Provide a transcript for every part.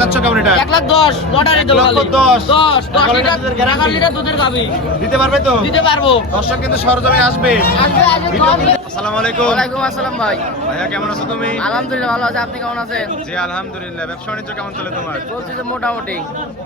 চাচ্ছ কেমন এটা? 1,10,000 লটারি দেবো। 1,10,000 10 লিটার দুধের গাবি দিতে পারবে তো? দিতে পারবো। দর্শক কিন্তু সরজমিনে আসবে। আসবে। আসসালামু আলাইকুম। ওয়ালাইকুম আসসালাম ভাই। ভাইয়া কেমন আছো তুমি? আলহামদুলিল্লাহ ভালো আছি, আপনি কেমন আছেন? জি আলহামদুলিল্লাহ। ব্যবসা বাণিজ্য কেমন চলে তোমার? বলছি যে মোটামুটি।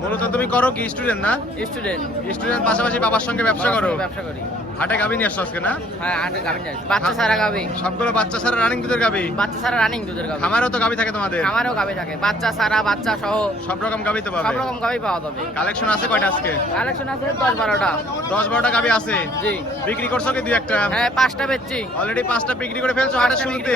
মূলত তুমি করো কি, স্টুডেন্ট না? স্টুডেন্ট। স্টুডেন্ট পাশাপাশি বাবার সঙ্গে ব্যবসা করো? ব্যবসা করি। হাটে গাবি নিয়ে আসছো আজকে না? হ্যাঁ, হাটে গাবি নিয়ে আসি। বাচ্চা সারা গাবি। সবগুলো বাচ্চা ছাড়া রানিং দুধের গাবি? বাচ্চা সারা রানিং দুধের গাবি। খামারও তো গাবি থাকে তোমাদের? আমারও গাবি থাকে, বাচ্চা সারা বাচ্চা সহ সব রকম গাবি তো পাবে? সব রকম গাবি পাওয়া যাবে। কালেকশন আছে কয়টা আজকে? কালেকশন আছে 10-12টা। 10-12টা গাবি আছে? জি। বিক্রি করছো কি দুই একটা? হ্যাঁ, 5টা বেচছি। অলরেডি 5টা বিক্রি করে ফেলছো হাটের শুরুতে?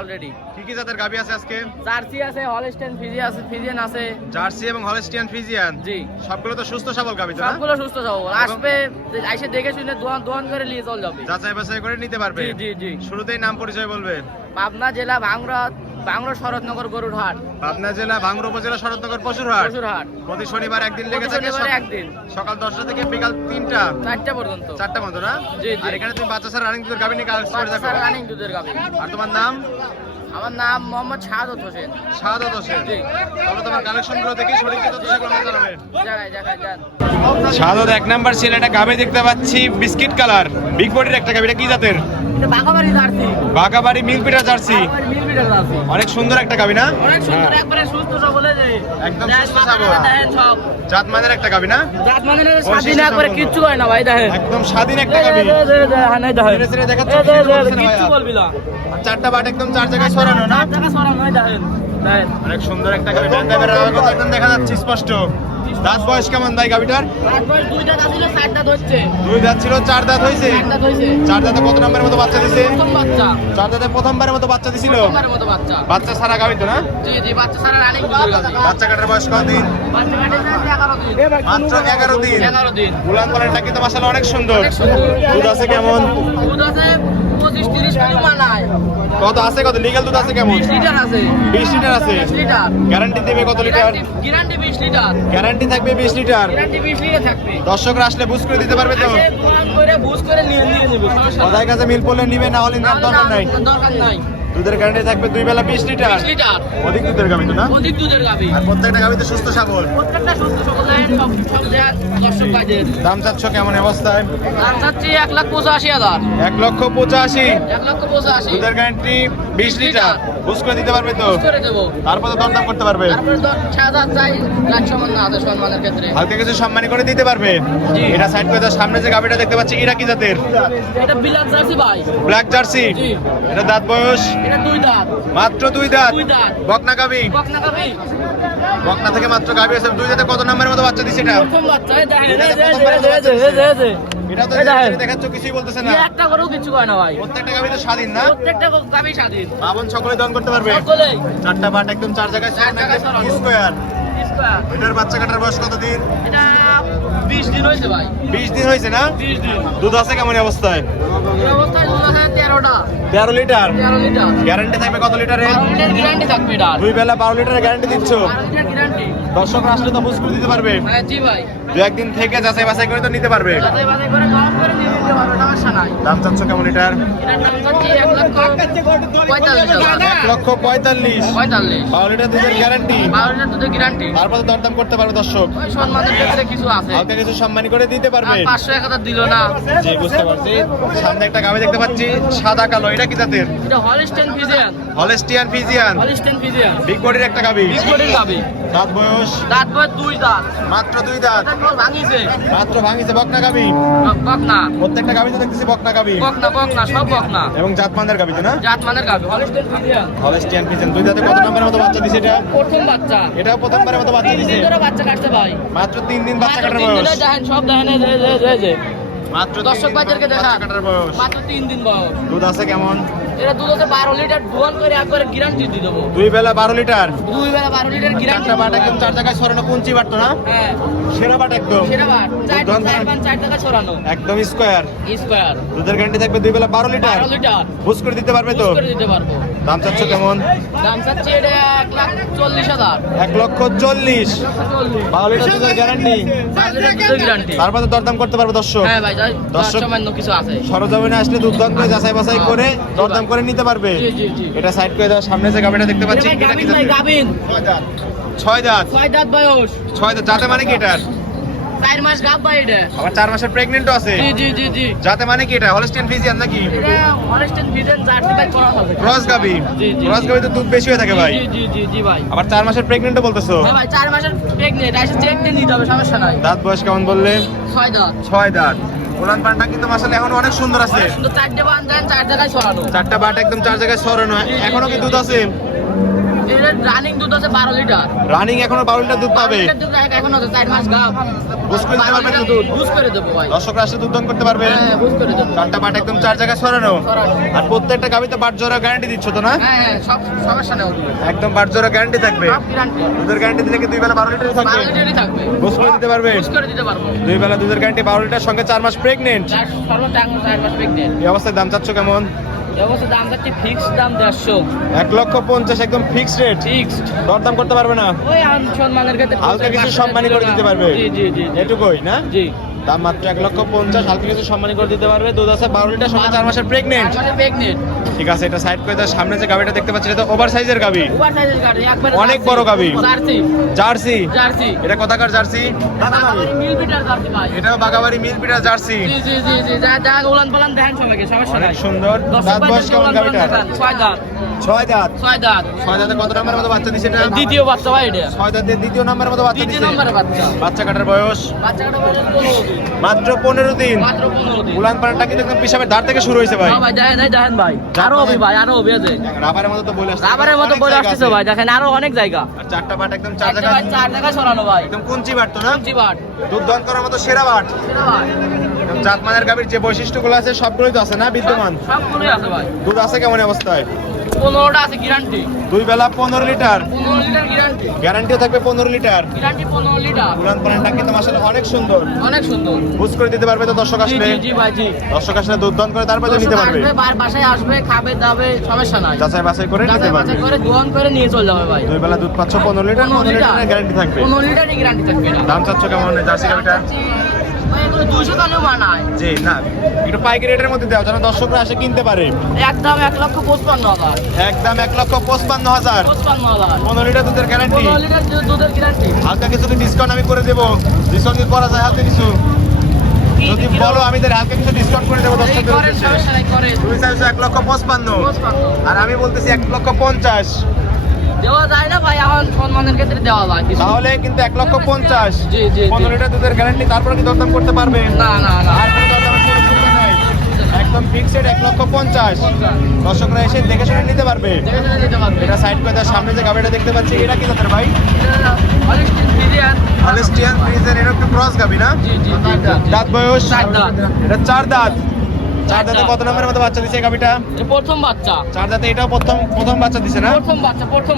অলরেডি। কি কি জাতের গাবি আছে আজকে? জার্সি আছে, হলস্টাইন ফ্রিজিয়ান আছে। জার্সি এবং হলস্টিয়ান ফ্রিজিয়ান? জি। সবগুলো তো সুস্থ সবল গাবি তো না? সবগুলো সুস্থ সবল। আসবে, এসে দেখে শুনে দোয়ান করে নিয়ে চল যাবে। যাচাই বাছাই করে নিতে পারবে? জি জি জি। শুরুতেই নাম পরিচয় বলবে। পাবনা জেলা ভাঙড়া শরৎনগর গরুর হাট। পাবনা জেলা ভাঙড়া উপজেলা শরৎনগর পশুরহাট। প্রতি শনিবার একদিন লেগে থাকে, শনিবারে একদিন সকাল 10টা থেকে বিকাল 3টা 4টা পর্যন্ত। 4টা মতো না? জি জি। আর এখানে তুমি বাচ্চা ছাড়া রানিং দুধের গাবি নিয়ে কাজ করে বাচ্চা থাকো? রানিং দুধের গাবি। আর তোমার নাম? আমার নাম মোহাম্মদ শাহাদত হোসেন। শাহাদত হোসেন। জি। তাহলে তোমার কালেকশন গুলো দেখি সঠিক তথ্য সেগুলো আমাকে জানাবে। জায়গায় যান। শাহাদত এক নাম্বার ছেলেটা গাবি দেখতে পাচ্ছি, বিস্কিট কালার, বিগ বডির একটা গাবি। এটা কি জাতের? এটা বাগাবাড়ি জার্সি। বাগাবাড়ি মিল্ক পিটার জার্সি। মিল মিটার জার্সি। অনেক সুন্দর একটা গাবি না? অনেক সুন্দর, একবারে সুস্থ সবল এই যে। একদম দেখেন, সুস্থ সবল। দেখেন সব। জাতমানের একটা গাবি না? জাত মানে স্বাধীন, একবারে কিচ্ছু হয় না ভাই, দেখেন। একদম স্বাধীন একটা গাবি। হ্যাঁ, নাই দেখেন। ধীরে ধীরে দেখাচ্ছ, এই কিছু বলছে না কিচ্ছু ভাইয়া। বলবি না। আর চারটা বাট একদম চার জায়গায় ছড়ানো না? চার জায়গা ছড়ানো, এই দেখেন। দেখেন। অনেক সুন্দর একটা গাবি। ডান গাবির রাগত একদম দেখা যাচ্ছে স্পষ্ট। দাঁত বয়স কেমন ভাই গাবিটার? রাত বয়স 2 দাঁত আছিল, 4 দাঁত হচ্ছে। 2 দাঁত ছিল, 4 দাঁত হয়েছে। 4 দাঁত হইছে। 4 দাঁতে কত নম্বরের মতো বাচ্চা দিছে? প্রথম বাচ্চা। 4 দাঁতে প্রথমবারের মতো বাচ্চা দিছিল? প্রথমবারের মতো বাচ্চা। বাচ্চা ছাড়া গাবি তো না? জি জি, বাচ্চা সারা রানিং দুধের গাবি। বাচ্চা কাটার বয়স কতদিন? বাচ্চা কাটে 11 দিন। মাত্র 11 দিন। 11 দিন। উলান পালানটা কিন্তু মাশাআল্লাহ অনেক সুন্দর। অনেক সুন্দর। দুধ আছে কেমন? দুধ আছে 25-30 কিলো মানায়। কত আছে, কত লিগ্যাল দুধ আছে কেমন? 20 লিটার আছে। 20 লিটার আছে। 20 লিটার। গ্যারান্টি দেবে কত লিটার? Guarantee 20 litre. গ্যারান্টি থাকবে 20 লিটার। গ্যারান্টি 20 লিটার থাকবে। দর্শকরা আসলে বুঝ করে দিতে পারবে তো? আসে ফোন করে বুঝ করে নিয়ে নেব, সমস্যা নাই। কথায় কাছে মিল পড়লে নিবে, না হলে নেওয়ার দরকার নাই। দরকার নাই। দুধের গ্যারান্টি থাকবে 2 বেলা 20 লিটার। 20 লিটার। অধিক দুধের গাবি তো না? অধিক দুধের গাবি। আর প্রত্যেকটা গাবিতে সুস্থ সবল। প্রত্যেকটা সুস্থ সবল লাইন, সব দেন দর্শক ভাইদের। দাম চাচ্ছ কেমন অবস্থায়? দাম চাচ্ছি 1,85,000। 1,85,000। 1,85,000। দুধের গ্যারান্টি 20 লিটার। বুঝ করে দিতে পারবে তো? বুঝ করে দেবো। তারপরে দরদাম করতে পারবে? তারপরে 6,000 চাই, লাখ সামান্য আছে সম্মানের ক্ষেত্রে। হালকা কিছু সম্মানী করে দিতে পারবে? জি। এটা সাইড করে দাও। সামনে যে গাবিটা দেখতে পাচ্ছি, এটা কি জাতের? এটা বিলাত জার্সি ভাই। Black jersey. জি। এটা দাঁত বয়স? এটা 2 দাঁত। মাত্র 2 দাঁত। 2 দাঁত। বকনা গাবি? বকনা গাবি। বকনা থেকে মাত্র গাবি আছে। 2 দাঁতে কত নম্বরের মতো বাচ্চা দিছে এটা? প্রথম বাচ্চা, এই দেখেন, এটা তো এই যে, প্রথমবারের মতো এই যে, এই যে, এই যে। এটা তো এই দেখেন। দেখাচ্ছ, কিছুই বলতেছে না। এই একটা করেও কিছু হয় না ভাই। প্রত্যেকটা গাবি তো স্বাধীন না? প্রত্যেকটা গাবি স্বাধীন। বাবন সকলে দন করতে পারবে? সকলেই। চারটা বাট একদম 4 জায়গায় চার জায়গায় ছড়ানো। স্কয়ার। স্কয়ার। এটার বাচ্চা কাটার বয়স কত দিন? এটা 20 দিন হয়েছে ভাই। 20 দিন হয়েছে না? 20 দিন। দুধ আছে কেমন অবস্থায়? এই অবস্থায় দুধ আছে 13টা। 13 লিটার। 13 লিটার। গ্যারান্টি থাকবে কত লিটারের? 12 লিটার গ্যারান্টি থাকবে এটা। 2 বেলা 12 লিটারের গ্যারান্টি দিচ্ছ? 12 লিটার গ্যারান্টি। দর্শকরা আসলে তো বুঝ করে দিতে পারবে? হ্যাঁ জি ভাই। 2-1 দিন থেকে যাচাই বাছাই করে তো নিতে পারবে। যাচাই বাছাই করে গরম করে নিয়ে নিতে পারবে, সমস্যা নাই। দাম চাচ্ছ কেমন লিটার? এটার দাম চাচ্ছি 1,45,000। 1,45,000। 45। 12 লিটার দুধের গ্যারান্টি। 12 লিটার দুধের গ্যারান্টি। তারপরে দরদাম করতে পারবে দর্শক। ওই সম্মানের ক্ষেত্রে কিছু আছে। হালকা কিছু সম্মানী করে দিতে পারবে? 500-1000 দিল না। জি বুঝতে পারছি। সামনে একটা গাবি দেখতে পাচ্ছি, সাদা কালো। এটা কি জাতের? এটা Holstein Friesian. Holstein Friesian. Holstein Friesian. Big বডির একটা গাবি। বিগ বডির গাবি। দাঁত বয়স? দাঁত বয়স 2 দাঁত। মাত্র 2 দাঁত। এটা কেবল ভাঙিছে। মাত্র ভাঙিছে। বকনা গাবি? বকনা। প্রত্যেকটা গাবি তো দেখতেছি বকনা গাবি। বকনা সব বকনা। এবং জাতমানের গাবি তো না? জাত মানের গাবি। Holstein Friesian. Holstein Friesian. 2 দাঁতে কত নম্বরের মতো বাচ্চা দিছে এটা? প্রথম বাচ্চা। এটাও প্রথমবারের মতো বাচ্চা 3 দিছে? দিন ধরে বাচ্চা কাটছে ভাই। মাত্র 3 দিন বাচ্চা কাটার মাত্র 3 দিনে বয়স। দেখেন, সব দেখেন, এই যে। মাত্র 3 দর্শক দিন ভাইদেরকে দেখা। বাচ্চা কাটার বয়স। মাত্র 3 দিন বয়স। দুধ আছে কেমন? এটা দুধ আছে 12 লিটার। ধোয়ান করে একবারে গ্যারান্টি দিয়ে দেবো। 2 বেলা 12 লিটার। 2 বেলা 12 লিটার গ্যারান্টি। চারটা বাট একদম 4 জায়গায় ছড়ানো, কুঞ্চি বাট তো না? হ্যাঁ, সেরা বাট একদম। সেটা বাট। 4 টাকা ছড়ানো। একদম স্কয়ার। স্কয়ার। দুধের গ্যারান্টি থাকবে 2 বেলা 12 লিটার। 12 লিটার। বুঝ করে দিতে পারবে তো? বুঝ করে দিতে পারবো। দাম চাচ্ছ কেমন? দাম চাচ্ছি এটা 1,40,000। 1,40,000। 12 লিটার দুধের গ্যারান্টি। 12 লিটার দুধের গ্যারান্টি। তারপরে দরদাম করতে পারবে দর্শক। হ্যাঁ ভাই, দর্শক- সামান্য কিছু আছে। সরজমিনে আসলে দুধ দাম করে যাচাই বাছাই করে দরদাম করে নিতে পারবে। জি। এটা সাইড করে দাও। সামনে যে গাবিটা দেখতে পাচ্ছি, এটা ভাই এটা কি গাবিন ভাই, জাতের? গাবিন। 6 দাঁত। 6 দাঁত বয়স। 6 দাঁত জাতে মানে কি এটা? 4 মাস গাব ভাই এটা। আবার 4 মাসের প্রেগন্যান্টও আছে। জি। জাতে মানে কি এটা? হলস্টিয়ান ফ্রিজিয়ান নাকি? এটা হলস্টেইন ফ্রিজিয়ান জার্সি ভাই করা হবে। ক্রস গাবি। জি। ক্রস গাবি তো দুধ বেশি হয়ে থাকে ভাই। জি ভাই। আবার 4 মাসের প্রেগন্যান্টও বলতেছো? হ্যাঁ ভাই 4 মাসের প্রেগন্যান্ট এসে চেক দিয়ে নিতে হবে, সমস্যা নাই। দাঁত বয়স কেমন বললে? 6 দাঁত। 6 দাঁত। উলান পানটা কিন্তু মাশাআল্লাহ এখন অনেক সুন্দর আছে। সুন্দর 4টে বান দেন, 4 জায়গায় ছড়ানো। 4টা বাট একদম 4 জায়গায় ছড়ানো। এখনো কি দুধ আছে? এর রানিং দুধ আছে 12 লিটার। রানিং এখনো 12 লিটার দুধ পাবে। 12 লিটার দুধ এখন আছে 4 মাস গাব। বুঝ করে দিতে পারবে তো দুধ? বুঝ করে দেবো ভাই। দর্শকরা আসলে দুধ দান করতে পারবে। হ্যাঁ বুঝ করে দেবো। 4টা বাট একদম 4 জায়গায় ছড়ানো। আর প্রত্যেকটা গাবিতে বাট জোড়া গ্যারান্টি দিচ্ছ তো না? হ্যাঁ সব সমস্যা নেই ওগুলো। একদম বাট জোড়া গ্যারান্টি থাকবে। সব গ্যারান্টি। দুধের গ্যারান্টি দিলে কি 2 বেলা 12 লিটারই থাকবে? 12 লিটারই থাকবে। বুঝ করে দিতে পারবে? বুঝ করে দিতে পারবো। 2 বেলা দুধের গ্যারান্টি 12 লিটার সঙ্গে 4 মাস প্রেগন্যান্ট। যার সর্বোচ্চ 4 মাস প্রেগন্যান্ট। এই অবস্থায় দাম চাচ্ছ কেমন? এই অবস্থা দাম যাচ্ছে ফিক্সড দাম 150। 1,50,000 একদম ফিক্সড রেট। ফিক্সড। দরদাম করতে পারবে না? ওই সম্মানের ক্ষেত্রে হালকা কিছু সম্মানী করে দিতে পারবে। জি। এটুকুই না? জি। দাম মাত্র 1,50,000, হালকা কিছু সম্মানী করে দিতে পারবে। দুধ আছে 12 লিটার সঙ্গে 4 মাসের প্রেগন্যান্ট। 4 মাসের প্রেগন্যান্ট। ঠিক আছে, এটা সাইড করে দাও। সামনে যে গাবিটা দেখতে পাচ্ছি এটা তো ওভার সাইজের গাবি। ওভার সাইজের গাড়ি একবারে অনেক বড় গাভী। জার্সি। জার্সি। এটা কোথাকার জার্সি? বাগাবাড়ি মিল বিটার জার্সি ভাই। এটাও বাগাবাড়ি মিল পিটার জার্সি। জি। যা উলান পালান দেখেন সবাইকে, সমস্যা অনেক নাই। সুন্দর। দাঁত বয়স কেমন গাবিটার? 6 দাঁত। 6 দাঁত। 6 দাঁত। 6 দাঁতে কত নম্বরের মতো বাচ্চা দিছে এটা? দ্বিতীয় বাচ্চা ভাই এটা। 6 দাঁতে দ্বিতীয় নম্বরের মতো বাচ্চা দ্বিতীয় দিছে। নম্বরের বাচ্চা। বাচ্চা কাটার বয়স বাচ্চাটা বয়স 15 দিন। মাত্র 15 দিন। মাত্র 15 দিন। উলান পাড়াটা কিন্তু একদম পিসাবের ধার থেকে শুরু হয়েছে ভাই। হ্যাঁ ভাই দেখেন ভাই। আরো হবে ভাই, আরো হবে আছে। রাবারের মতো তো বলে আসছে। রাবারের মতো বলে আসছে ভাই, দেখেন আরো অনেক জায়গা। আর 4টা বাট একদম 4 চার জায়গায় জায়গায় ছড়ানো ভাই। একদম কুঞ্চি বাট তো না? জি বাট। দুধ দহন করার মতো সেরা বাট। সেটা ভাই। একদম জাতমানের গাভীর যে বৈশিষ্ট্যগুলো আছে সবগুলোই তো আছে না বিদ্যমান? সবগুলোই আছে ভাই। দুধ আছে কেমন অবস্থায়? 15টা আছে গ্যারান্টি। 2 বেলা 15 লিটার। 15 litre guarantee. গ্যারান্টিও থাকবে 15 লিটার। Guarantee 15 litre. উলান পাড়াটা কিন্তু মাশাআল্লাহ অনেক সুন্দর। অনেক সুন্দর। বুঝ করে দিতে পারবে তো দর্শক আসলে? জি ভাই জি। দর্শক আসলে দুধ দহন করে তারপরে তো নিতে পারবে। আসবে, বাসায় আসবে, খাবে দাবে, সমস্যা নাই। যাচাই বাছাই করে নিতে যাচাই পারবে। বাছাই করে দোয়ান করে নিয়ে চলে যাবে ভাই। 2 বেলা দুধ পাচ্ছ 15 লিটার। 15 লিটারের গ্যারান্টি থাকবে। 15 লিটারই গ্যারান্টি থাকবে এটা। দাম চাচ্ছ কেমন জার্সি গাভীটা? ভাই এগুলো 200 টাকাও মানায়। জি না, একটু পাইকারি রেটের মধ্যে দাও যেন দর্শকরা আসে কিনতে পারে। একদম 1,55,000। একদম 1,55,000। 55,000। 15 লিটার দুধের গ্যারান্টি। 15 লিটার দুধের গ্যারান্টি। হালকা কিছু ডিসকাউন্ট আমি করে দেবো। ডিসকাউন্ট কি করা যায় হালকা কিছু? যদি বলো আমি তাহলে হালকা কিছু ডিসকাউন্ট করে দেবো এই দর্শকদের করেন, উদ্দেশ্যে। সমস্যা নাই, করেন। তুমি চাইছো 1,55,000 আর আমি বলতেছি 1,50,000। দেওয়া যায় না ভাই, এখন সম্মানের ক্ষেত্রে দেওয়া যায় কিছু। তাহলে কিন্তু 1,50,000। জি। 15 লিটার দুধের গ্যারান্টি, তারপরে কি দরদাম করতে পারবে? না। আর কোনো দরদামের কোনো সুবিধা নাই। একদম ফিক্সড 1,50,000। দর্শকরা এসে দেখে শুনে নিতে পারবে। দেখে শুনে নিতে পারবে। এটা সাইড করে তার সামনে যে গাভীটা দেখতে পাচ্ছি এটা কি জাতের ভাই? এটা হলস্টেইন ফ্রিজিয়ান। Holstein Friesian. এটা একটু ক্রস গাভী না? জি। দাঁত বয়স? 4 দাঁত। এটা 4 দাঁত। 4 দাঁতে দাঁত। কত নম্বরের মতো বাচ্চা দিছে এই গাভীটা? এটা প্রথম বাচ্চা। 4 দাঁতে এটাও প্রথম বাচ্চা দিছে না? প্রথম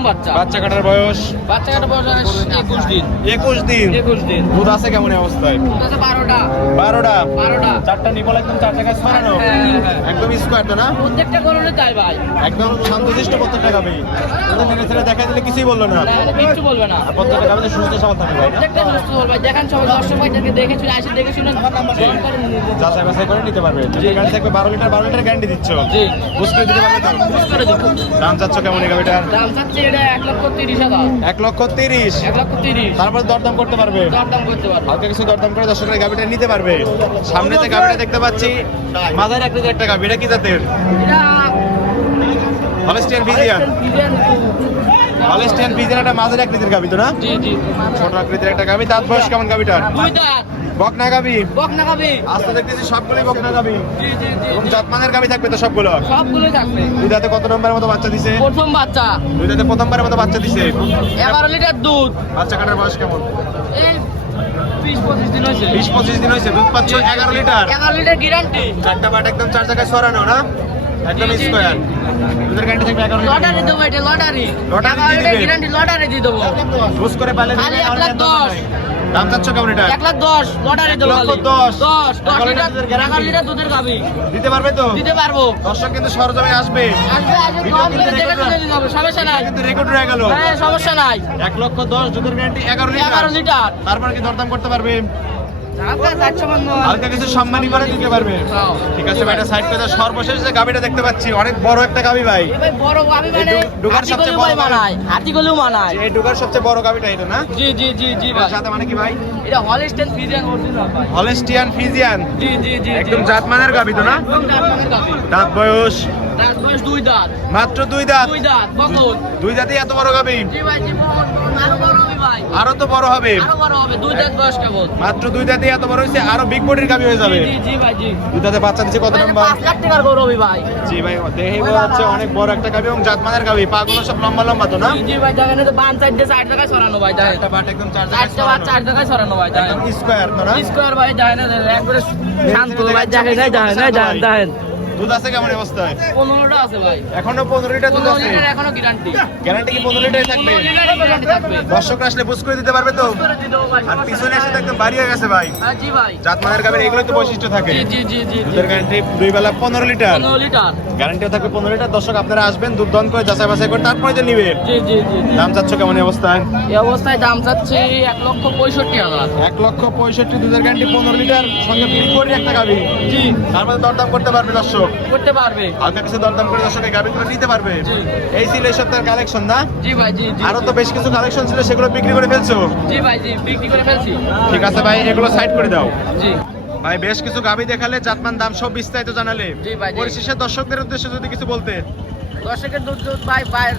বাচ্চা। বাচ্চা কাটার বয়স? বাচ্চাটার বয়স 21 দিন। 21 দিন। 21 দিন। দুধ আছে কেমন এই অবস্থায়? দুধ আছে 12টা। 12টা। 12টা। 4টা নিপল একদম 4 জায়গায় ছড়ানো। হ্যাঁ। একদম স্কোয়ার তো না? প্রত্যেকটা গরুরে চাই ভাই। একদম শান্তশিষ্ট প্রত্যেকটা গাভী। ওদের মেরে ছেলে দেখা দিলে কিছুই বললো না। না, কিচ্ছু বলবে না। আর প্রত্যেকটা গাভীতে সুস্থ সবল থাকে ভাই না? প্রত্যেকটা সুস্থ বলবে। দেখেন সবাই দর্শক ভাইদেরকে দেখে শুনে আসে, দেখে শুনে দর করে নিয়ে যেতে। যাচাই বাছাই করে নিতে পারবে। যে গাড়ি থাকবে 12 লিটার গ্যারান্টি দিচ্ছ। জি। বুঝ করে দিতে পারবে তো? বুঝ করে দেবো। দাম চাচ্ছ কেমন এই গাভীটার? দাম চাচ্ছে এটা 1,30,000। 1,30,000। 1,30,000। তারপর দরদাম করতে পারবে। দরদাম করতে পারবো। হালকা কিছু দরদাম করে দর্শকরা গাভীটা নিতে পারবে। সামনে যে গাভীটা দেখতে পাচ্ছি মাঝারি আকৃতির একটা গাভী। এটা কি জাতের? এটা Holstein Friesian. Friesian. Holstein Friesian একটা মাঝারি আকৃতির গাভী তো না? জি। ছোট আকৃতির একটা গাভী। দাঁত বয়স কেমন গাভীটার? 2 দাঁত। বকনা গাভী। বকনা খাবি। আস্তে দেখতেছি সবগুলোই বকনা গাভী। জি। এবং জাতমানের গাভী থাকবে তো সবগুলো। সবগুলোই থাকবে। 2 দাঁতে কত নম্বরের মতো বাচ্চা দিছে? প্রথম বাচ্চা। 2 দাঁতে প্রথমবারের মতো বাচ্চা দিছে। 11 লিটার দুধ। বাচ্চা কাটার বয়স কেমন? এই 20-25 দিন হয়েছে। 20-25 দিন হয়েছে। দুধ পাচ্ছ 11 লিটার। 11 litre guarantee. 4টা বাট একদম 4 জায়গায় ছড়ানো না? একদম জি। স্কোয়ার। দুধের গ্যারান্টি থাকবে 11 লিটার। লটারি দেবো, এটা লটারি। লটারি 11 লিটার দিবে। গ্যারান্টি লটারি দিয়ে দেবো। বুঝ করে পালে খালি দিবে, 1,10,000 দাম চাচ্ছ কেমন এটা? 1,10,000 লটারি দেবো। 1,10,000 10 11 লিটার লিটার guarantee। 11 লিটার দুধের খাবি। দিতে পারবে তো? দিতে পারবো। দর্শক কিন্তু সরজমে আসবে। আসবে ভিডিও কম কিন্তু করে দেখে রেকর্ড শুনে নিতে হবে, সমস্যা নাই। কিন্তু রেকর্ড হয়ে গেল। হ্যাঁ, সমস্যা নাই। 1,10,000 দুধের গ্যারান্টি 11 লিটার। 11 লিটার। তারপর কি দরদাম করতে পারবে? হালকা 400 মান নয়। হালকা কিছু সম্মানী করে দিতে পারবে। হ্যাঁ। ঠিক আছে ভাই, এটা সাইড করে দাও। সর্বশেষ যে গাবিটা দেখতে পাচ্ছি অনেক বড় একটা গাবি ভাই। এ ভাই বড় গাবি মানে ডুগার হাতি সবচেয়ে গলিও বড় ভাই মানায়, হাতি গলিও মানায়। এই ডুগার সবচেয়ে বড় গাবিটা এটা না? জি জি জি জি ভাই। সাথে মানে কি ভাই? এটা হলস্টেইন ফ্রিজিয়ান অরিজিনাল ভাই। হলস্টিয়ান ফ্রিজিয়ান, জি জি জি একদম জাতমানের গাবি তো না? একদম দাঁতের গাবি। দাঁত বয়স দাঁত বয়স 2 দাঁত। মাত্র 2 দাঁত। 2 দাঁত বকন। 2 দাঁতই এত বড় গাবি? জি ভাই জি বকন, আরো বড় হবে ভাই। আরো তো বড় হবে। আরো বড় হবে, 2 দাঁত বয়স কেবল। মাত্র 2 দাঁতই এত বড় হইছে, আরো বিগ বডির গাবি হয়ে যাবে। জি জি ভাই জি। 2 দাঁতে বাচ্চা দিচ্ছে কত নাম্বার? 5 লাখ টাকার গরু হবে ভাই। জি ভাই, দেখেই বোঝা যাচ্ছে অনেক বড় একটা গাবি এবং জাতমানের গাবি। পাগুলো সব লম্বা লম্বা তো না? জি জি ভাই, দেখেন তো বান সাইড দিয়ে 60 টাকায় সরানো ভাই দেখেন। একটা বাট একদম 4 চারটা বাদ 4 টাকায় সরানো ভাই দেখেন। স্কয়ার তো না? স্কয়ার ভাই দেখেন, একবারে শান্ত ভাই দেখেন, দেখেন। দুধ আছে কেমন অবস্থায়? 15টা আছে ভাই। এখনো 15 লিটার দুধ 15 আছে। লিটার এখনো গ্যারান্টি। গ্যারান্টি কি 15 লিটারই থাকবে? 15 লিটারের গ্যারান্টি থাকবে। দর্শকরা আসলে বুঝ করে দিতে পারবে তো? করে দিয়ে দেবো ভাই। আর পিছনে এসে তো একদম বাড়ি হয়ে গেছে ভাই। হ্যাঁ জি ভাই। জাতমানের গাবির এগুলো তো বৈশিষ্ট্য থাকে। জি জি জি জি জি। দুধের গ্যারান্টি 2 বেলা 15 লিটার। 15 লিটার। গ্যারান্টিও থাকবে 15 লিটার। দর্শক আপনারা আসবেন, দুধ দন করে যাচাই বাছাই করে তারপরে যে নিবে। জি জি জি জি। দাম চাচ্ছ কেমন এই অবস্থায়? এই অবস্থায় দাম চাচ্ছি 1,65,000। 1,65,000 দুধের গ্যারান্টি 15 লিটার, সঙ্গে বিল করে একটা গাবি। জি। তারপরে দরদাম করতে পারবে দর্শক। করতে পারবে। হালকা কিছু দরদাম করে দর্শক এই গাবিগুলো নিতে পারবে। জি। এই ছিল এই সপ্তাহের কালেকশন না? জি ভাই জি জি। আরো তো বেশ কিছু কালেকশন ছিল, সেগুলো বিক্রি করে ফেলছো। জি ভাই জি, বিক্রি করে ফেলছি। ঠিক আছে ভাই, এগুলো সাইড করে দাও। জি। ভাই বেশ কিছু গাবি দেখালে, জাতমান, দাম সব বিস্তারিত জানালে। জি ভাই, জি। পরিশেষে দর্শকদের উদ্দেশ্যে যদি কিছু বলতে। দর্শকের দুধ দুধ ভাই ভাই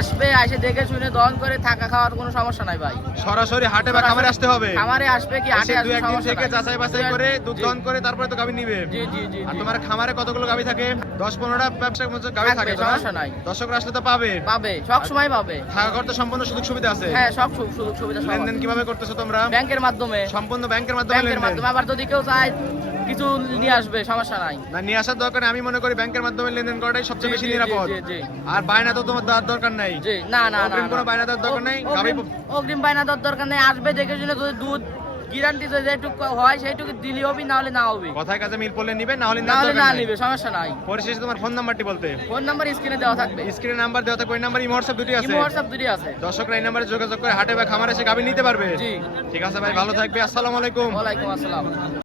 আসবে, এসে দেখে শুনে দহন করে থাকা খাওয়ার কোনো সমস্যা নাই ভাই। সরাসরি হাটে বা খামারে আসতে হবে? খামারে আসবে কি হাটে এসে আসবে 2-1 দিন সমস্যা থেকে নাই। যাচাই বাছাই করে দুধ জি। দহন করে তারপরে তো গাবি নিবে। জি জি জি আর জি। তোমার খামারে কতগুলো গাবি থাকে? 10-15টা ব্যবসার মধ্যে গাবি থাকবে, থাকে তো না? সমস্যা নাই। দর্শকরা আসলে তো পাবে। পাবে, সব সময় পাবে। থাকা করতে সম্পূর্ণ সুযোগ সুবিধা আছে। হ্যাঁ, সব সুযোগ সুবিধা সব লেনদেন আছে। কিভাবে করতেছো তোমরা? ব্যাংকের মাধ্যমে। সম্পূর্ণ ব্যাংকের মাধ্যমে ব্যাংকের লেনদেন? মাধ্যমে, আবার যদি কেউ চায় কিছু নিয়ে আসবে, সমস্যা নাই। না, নিয়ে আসার দরকার নেই। আমি মনে করি ব্যাংকের মাধ্যমে লেনদেন করাটাই সবচেয়ে জি, বেশি জি, নিরাপদ। জি, জি। আর বায়না তো তোমার দেওয়ার দরকার নাই। জি, না না না অগ্রিম কোনো বায়না দেওয়ার দরকার নেই। অগ্রিম বায়না দেওয়ার দরকার নেই। আসবে দেখে শুনে যদি দুধ গ্যারান্টি যদি যেটুকু হয় সেইটুকু দিলি হবে, না হলে না হবে। কথায় কাজে মিল পড়লে নিবে, না হলে না নেওয়ার হলে দরকার না নাই। নিবে, সমস্যা নাই। পরিশেষে তোমার ফোন নাম্বারটি বলতে। ফোন নাম্বার স্ক্রিনে দেওয়া থাকবে। স্ক্রিনে নাম্বার দেওয়া থাকবে, ওই নাম্বার ইমো হোয়াটসঅ্যাপ দুটি আছে। ইমো হোয়াটসঅ্যাপ দুটি আছে। দর্শকরা এই নাম্বারে যোগাযোগ করে হাটে বা খামারে এসে গাবি নিতে পারবে। জি। ঠিক আছে ভাই, ভালো থাকবে। আসসালামু আলাইকুম। ওয়ালাইকুম আসসালাম।